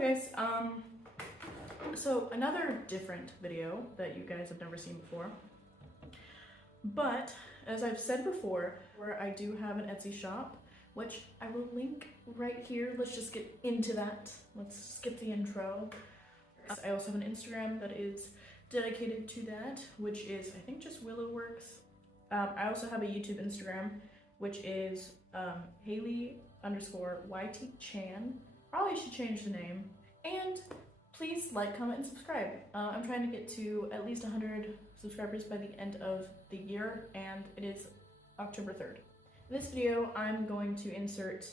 guys, so another different video that you guys have never seen before, but as I've said before, where I do have an Etsy shop, which I will link right here. Let's just get into that. Let's skip the intro. I also have an Instagram that is dedicated to that, which is, I think, just WillowWorks. I also have a YouTube Instagram, which is Hayley_YT_Chan. Probably should change the name. And please like, comment, and subscribe. I'm trying to get to at least 100 subscribers by the end of the year, and it is October 3rd. In this video, I'm going to insert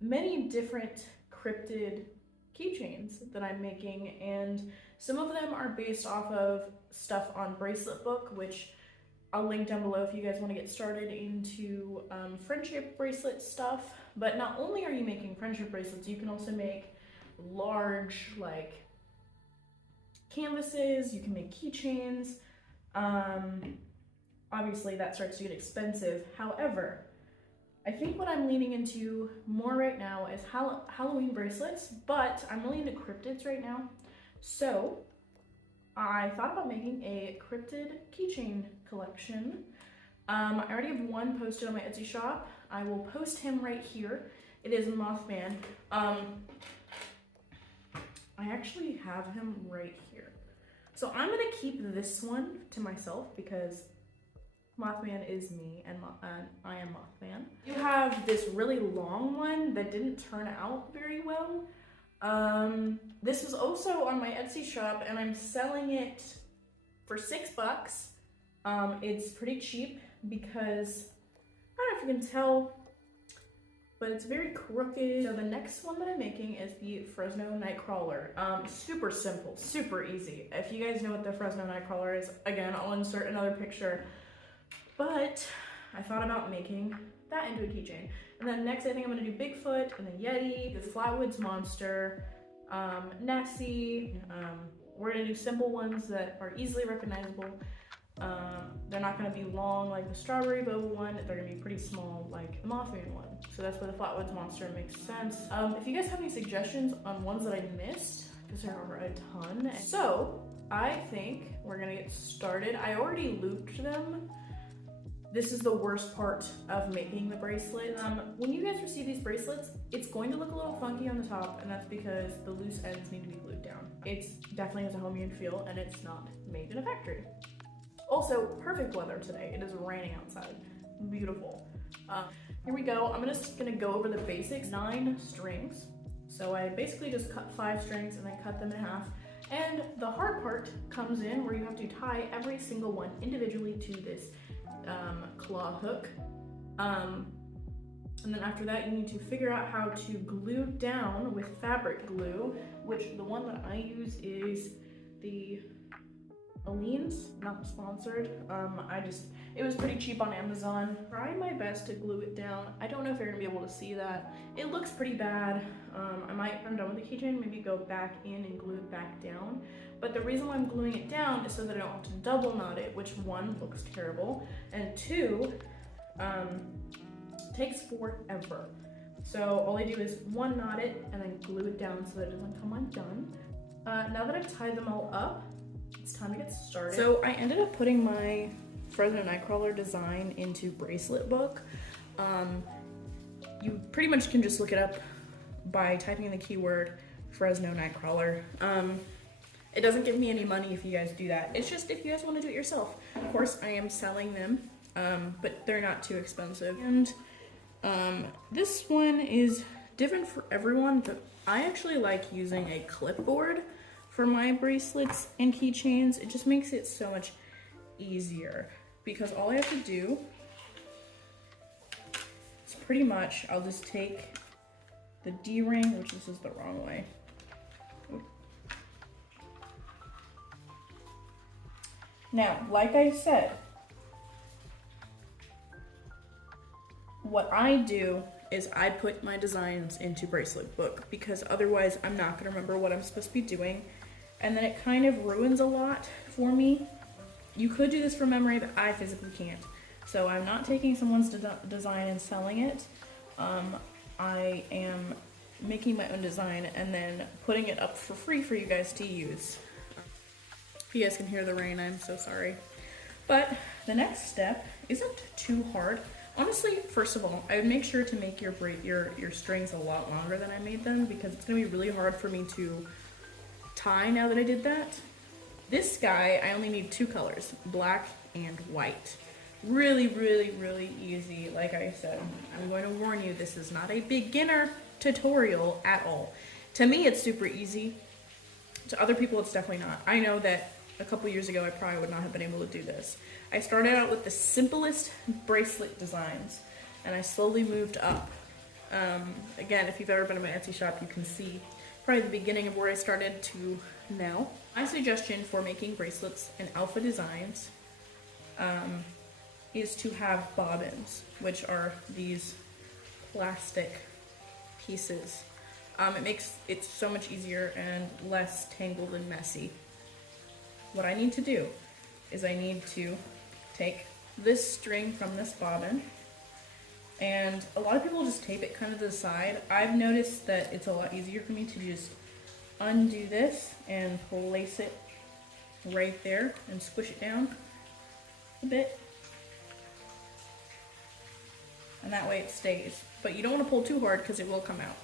many different cryptid keychains that I'm making, and some of them are based off of stuff on Bracelet Book, which I'll link down below if you guys want to get started into friendship bracelet stuff. But not only are you making friendship bracelets, you can also make large, like, canvases, you can make keychains. Obviously that starts to get expensive. However, I think what I'm leaning into more right now is Halloween bracelets, but I'm really into cryptids right now. So I thought about making a cryptid keychain collection. I already have one posted on my Etsy shop. I will post him right here. It is Mothman. I actually have him right here. So I'm gonna keep this one to myself because Mothman is me and I am Mothman. You have this really long one that didn't turn out very well. This was also on my Etsy shop and I'm selling it for $6. It's pretty cheap because, I don't know if you can tell, but it's very crooked. So the next one that I'm making is the Fresno Nightcrawler. Super simple, super easy. If you guys know what the Fresno Nightcrawler is, again, I'll insert another picture. But I thought about making that into a keychain. And then next I think I'm gonna do Bigfoot, and then Yeti, the Flatwoods Monster, Nessie. We're gonna do simple ones that are easily recognizable. They're not gonna be long like the Strawberry Boba one, they're gonna be pretty small like the Mothman one. So that's why the Flatwoods Monster makes sense. If you guys have any suggestions on ones that I missed, because there are a ton. So I think we're gonna get started. I already looped them. This is the worst part of making the bracelet. When you guys receive these bracelets, it's going to look a little funky on the top, and that's because the loose ends need to be glued down. It's definitely has a homemade feel, and it's not made in a factory. Also, perfect weather today. It is raining outside. Beautiful. Here we go. I'm just gonna go over the basics. 9 strings. So I basically just cut 5 strings and then cut them in half. And the hard part comes in where you have to tie every single one individually to this claw hook. And then after that, you need to figure out how to glue down with fabric glue, which the one that I use is the Aleene's, not sponsored. It was pretty cheap on Amazon. Try my best to glue it down. I don't know if you're gonna be able to see that. It looks pretty bad. I might, when I'm done with the keychain, maybe go back in and glue it back down. But the reason why I'm gluing it down is so that I don't have to double knot it, which 1, looks terrible, and 2, takes forever. So all I do is 1, knot it and then glue it down so that it doesn't come undone. Now that I've tied them all up, it's time to get started. So I ended up putting my Fresno Nightcrawler design into Bracelet Book. You pretty much can just look it up by typing in the keyword Fresno Nightcrawler. It doesn't give me any money if you guys do that. It's just if you guys want to do it yourself. Of course, I am selling them, but they're not too expensive. And this one is different for everyone, but I actually like using a clipboard for my bracelets and keychains. It just makes it so much easier because all I have to do is pretty much, I'll just take the D-ring, which this is the wrong way. Now, like I said, what I do is I put my designs into Bracelet Book because otherwise I'm not gonna remember what I'm supposed to be doing, and then it kind of ruins a lot for me. You could do this from memory, but I physically can't. So I'm not taking someone's design and selling it. I am making my own design and then putting it up for free for you guys to use. If you guys can hear the rain, I'm so sorry. But the next step isn't too hard. Honestly, first of all, I would make sure to make your strings a lot longer than I made them, because it's gonna be really hard for me to tie now that I did that. This guy, I only need 2 colors, black and white. Really, really, really easy. Like I said, I'm going to warn you, this is not a beginner tutorial at all. To me, it's super easy. To other people, it's definitely not. I know that a couple years ago, I probably would not have been able to do this. I started out with the simplest bracelet designs, and I slowly moved up. Again, if you've ever been to my Etsy shop, you can see probably the beginning of where I started to now. My suggestion for making bracelets in alpha designs is to have bobbins, which are these plastic pieces. It makes it so much easier and less tangled and messy. What I need to do is I need to take this string from this bobbin, and a lot of people just tape it kind of to the side. I've noticed that it's a lot easier for me to just undo this and place it right there and squish it down a bit. And that way it stays. But you don't want to pull too hard because it will come out.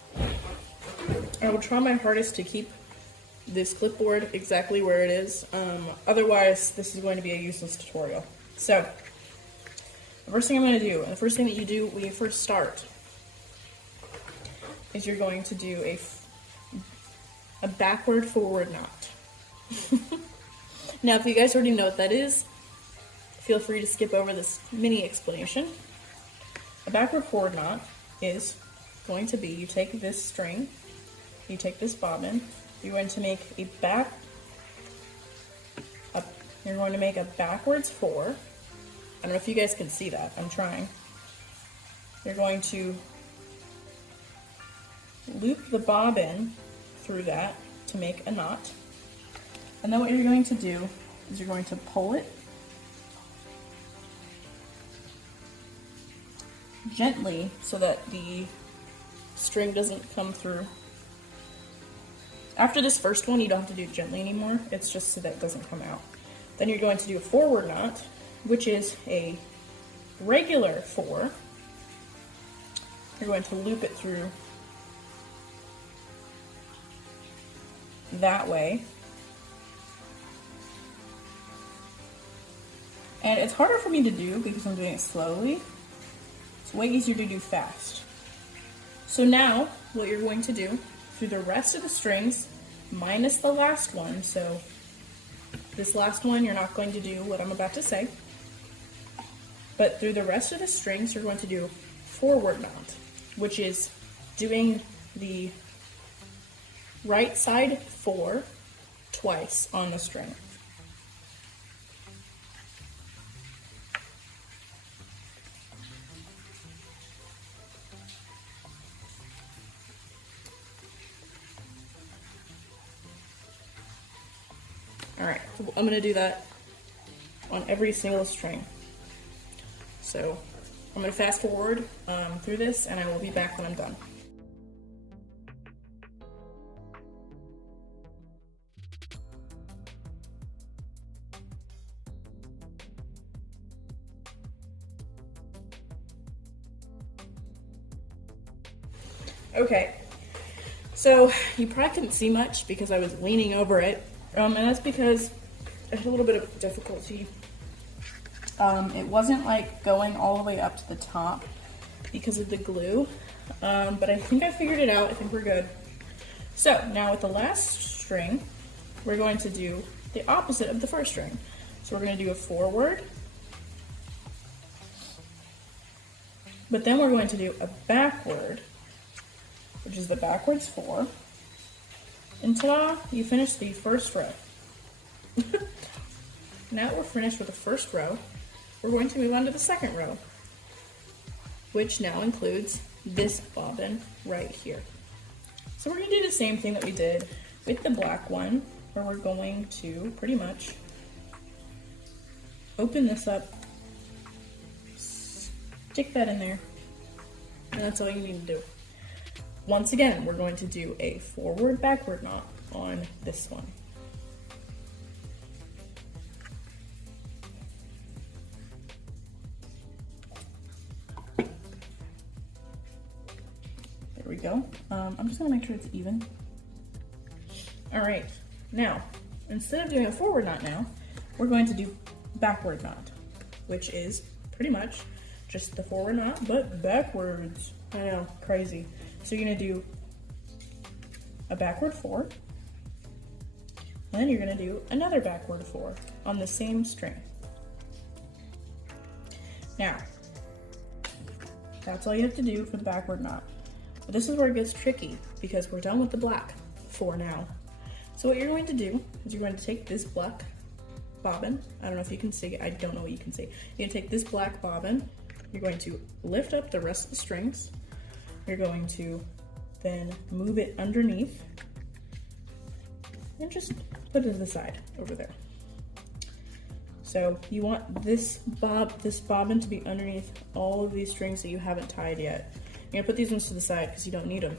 I will try my hardest to keep this clipboard exactly where it is. Otherwise, this is going to be a useless tutorial. So, the first thing I'm going to do, and the first thing that you do when you first start, is you're going to do a backward forward knot. Now, if you guys already know what that is, feel free to skip over this mini explanation. A backward forward knot is going to be, you take this string, you take this bobbin, you're going to make you're going to make a backwards 4. I don't know if you guys can see that, I'm trying. You're going to loop the bobbin through that to make a knot. And then what you're going to do is you're going to pull it gently so that the string doesn't come through. After this first one, you don't have to do it gently anymore. It's just so that it doesn't come out. Then you're going to do a forward knot, which is a regular 4. You're going to loop it through that way. And it's harder for me to do because I'm doing it slowly. It's way easier to do fast. So now, what you're going to do, through the rest of the strings, minus the last one, so this last one you're not going to do what I'm about to say, but through the rest of the strings you're going to do forward knot, which is doing the right side 4 twice on the string. Alright, so I'm going to do that on every single string. So I'm going to fast forward through this, and I will be back when I'm done. Okay, so you probably couldn't see much because I was leaning over it. And that's because I had a little bit of difficulty. It wasn't like going all the way up to the top because of the glue, but I think I figured it out. I think we're good. So now with the last string, we're going to do the opposite of the first string. So we're going to do a forward, but then we're going to do a backward, which is the backwards 4. And ta-da, you finish the first row. Now that we're finished with the first row, we're going to move on to the second row, which now includes this bobbin right here. So we're going to do the same thing that we did with the black one, where we're going to pretty much open this up, stick that in there, and that's all you need to do. Once again, we're going to do a forward backward knot on this one. There we go. I'm just gonna make sure it's even. All right, now, instead of doing a forward knot now, we're going to do backward knot, which is pretty much just the forward knot, but backwards. I know, crazy. So you're gonna do a backward 4, and then you're gonna do another backward 4 on the same string. Now, that's all you have to do for the backward knot. But this is where it gets tricky because we're done with the black for now. So what you're going to do is you're going to take this black bobbin. I don't know if you can see, I don't know what you can see. You're gonna take this black bobbin, you're going to lift up the rest of the strings. You're going to then move it underneath and just put it to the side over there. So you want this bobbin to be underneath all of these strings that you haven't tied yet. You're gonna put these ones to the side because you don't need them.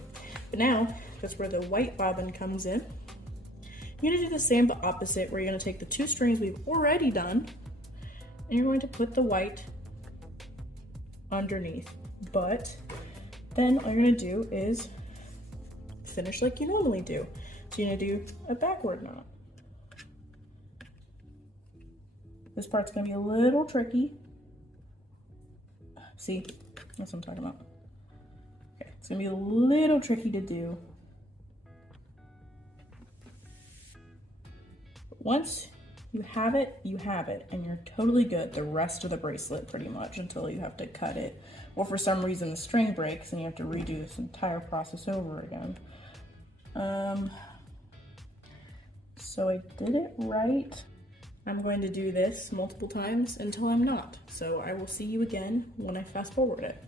But now, that's where the white bobbin comes in. You're gonna do the same but opposite, where you're gonna take the 2 strings we've already done and you're going to put the white underneath. But then all you're gonna do is finish like you normally do. So you're gonna do a backward knot. This part's gonna be a little tricky. See, that's what I'm talking about. Okay, it's gonna be a little tricky to do. Once you have it, and you're totally good the rest of the bracelet pretty much until you have to cut it, or for some reason the string breaks and you have to redo this entire process over again. So I did it right. I'm going to do this multiple times until I'm not. So I will see you again when I fast forward it.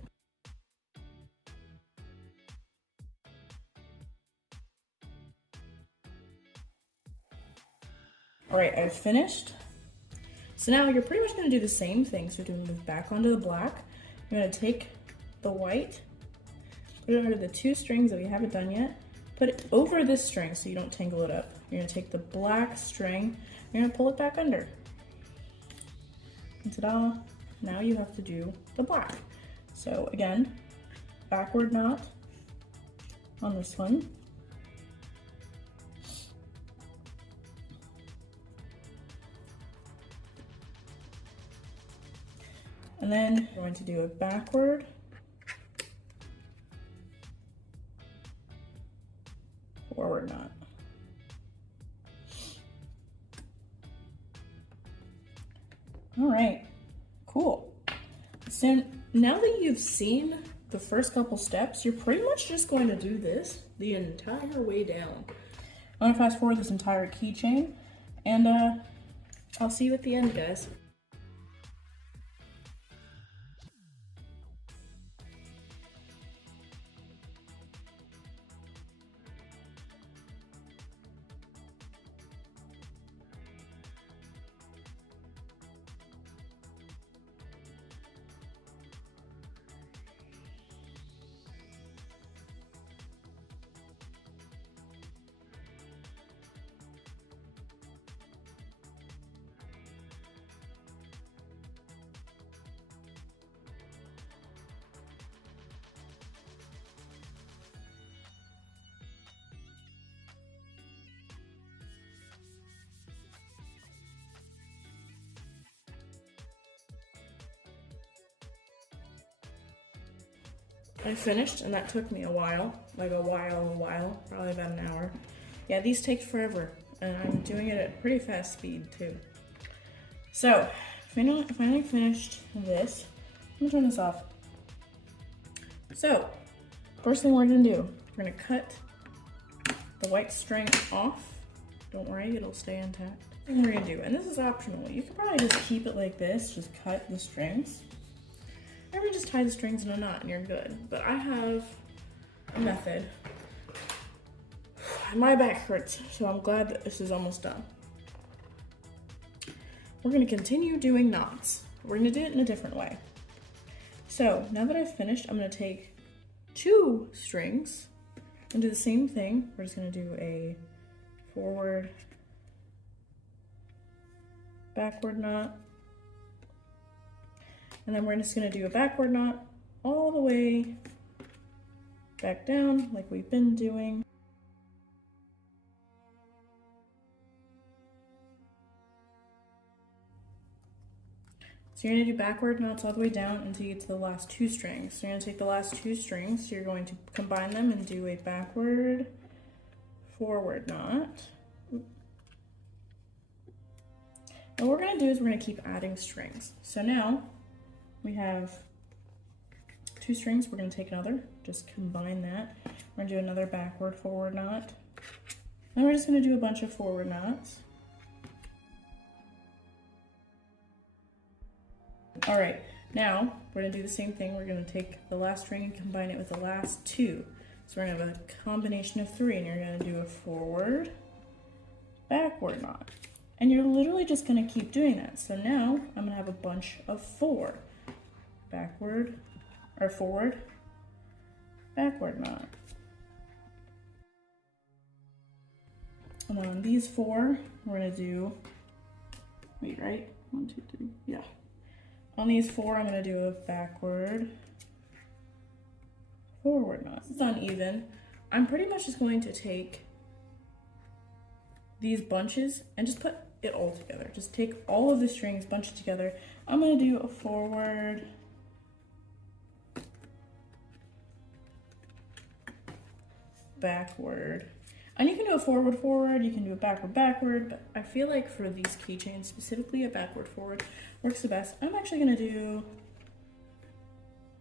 All right, I've finished. So now you're pretty much gonna do the same thing. So you're gonna move back onto the black. You're gonna take the white, put it under the 2 strings that we haven't done yet, put it over this string so you don't tangle it up. You're gonna take the black string, you're gonna pull it back under. And ta-da, now you have to do the black. So again, backward knot on this one. And then we're going to do a backward, forward knot. All right, cool. So now that you've seen the first couple steps, you're pretty much just going to do this the entire way down. I'm gonna fast forward this entire keychain, and I'll see you at the end, guys. I finished, and that took me a while, probably about an hour. Yeah, these take forever, and I'm doing it at pretty fast speed too. So, finally finished this. Let me turn this off. So, first thing we're gonna do, we're gonna cut the white string off. Don't worry, it'll stay intact. And we're gonna do, and this is optional. You could probably just keep it like this, just cut the strings. Or we just tie the strings in a knot and you're good. But I have a method. My back hurts, so I'm glad that this is almost done. We're gonna continue doing knots. We're gonna do it in a different way. So now that I've finished, I'm gonna take 2 strings And do the same thing. We're just gonna do a forward, backward knot. And then we're just gonna do a backward knot all the way back down like we've been doing. So you're gonna do backward knots all the way down until you get to the last 2 strings. So you're gonna take the last 2 strings, you're going to combine them and do a backward, forward knot. And what we're gonna do is we're gonna keep adding strings. So now we have 2 strings, we're gonna take another, just combine that. We're gonna do another backward, forward knot. Then we're just gonna do a bunch of forward knots. All right, now we're gonna do the same thing. We're gonna take the last string and combine it with the last 2. So we're gonna have a combination of 3, and you're gonna do a forward, backward knot. And you're literally just gonna keep doing that. So now I'm gonna have a bunch of 4. Backward, or forward, backward knot. And then on these 4, we're gonna do, wait, right? 1, 2, 3, yeah. On these 4, I'm gonna do a backward, forward knot. It's uneven. I'm pretty much just going to take these bunches and just put it all together. Just take all of the strings, bunch it together. I'm gonna do a forward, backward. And you can do a forward, forward, you can do a backward, backward, but I feel like for these keychains, specifically a backward, forward works the best. I'm actually gonna do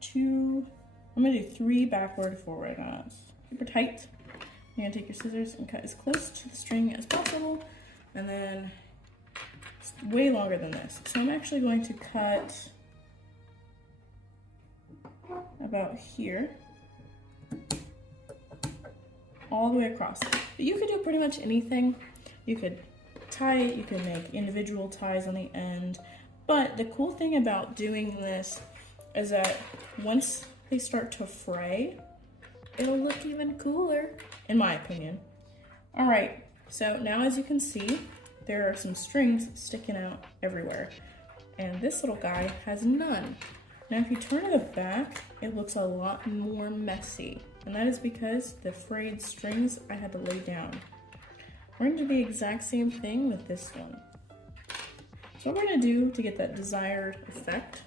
3 backward, forward knots. Super tight. You're gonna take your scissors and cut as close to the string as possible, and then it's way longer than this. So I'm actually going to cut about here, all the way across. But you could do pretty much anything. You could tie it, you can make individual ties on the end. But the cool thing about doing this is that once they start to fray, it'll look even cooler, in my opinion. All right, so now as you can see, there are some strings sticking out everywhere. And this little guy has none. Now if you turn to the back, it looks a lot more messy. And that is because the frayed strings I had to lay down. We're gonna do the exact same thing with this one. So what we're gonna do to get that desired effect,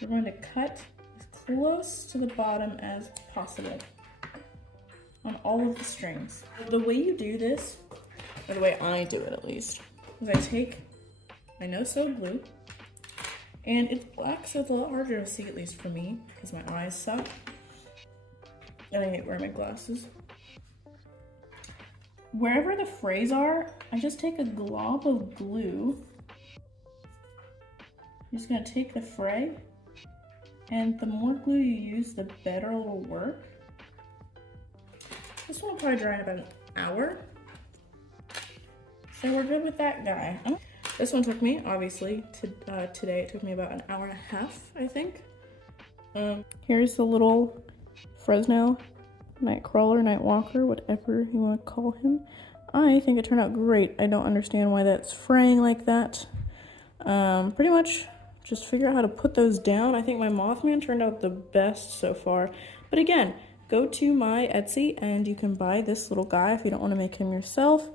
we're going to cut as close to the bottom as possible on all of the strings. The way you do this, or the way I do it at least, is I take my no-sew glue, and it's black, so it's a lot harder to see, at least for me, because my eyes suck. And I hate wearing my glasses. Wherever the frays are, I just take a glob of glue. I'm just gonna take the fray, and the more glue you use, the better it'll work. This one will probably dry in about an hour. So we're good with that guy. This one took me, obviously, today it took me about an hour and a half, I think. Here's the little Fresno Nightcrawler, Nightwalker, whatever you want to call him. I think it turned out great. I don't understand why that's fraying like that. Pretty much just figure out how to put those down. I think my Mothman turned out the best so far. But again, go to my Etsy and you can buy this little guy if you don't want to make him yourself.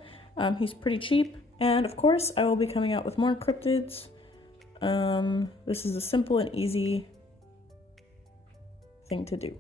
He's pretty cheap. And of course, I will be coming out with more cryptids. This is a simple and easy thing to do.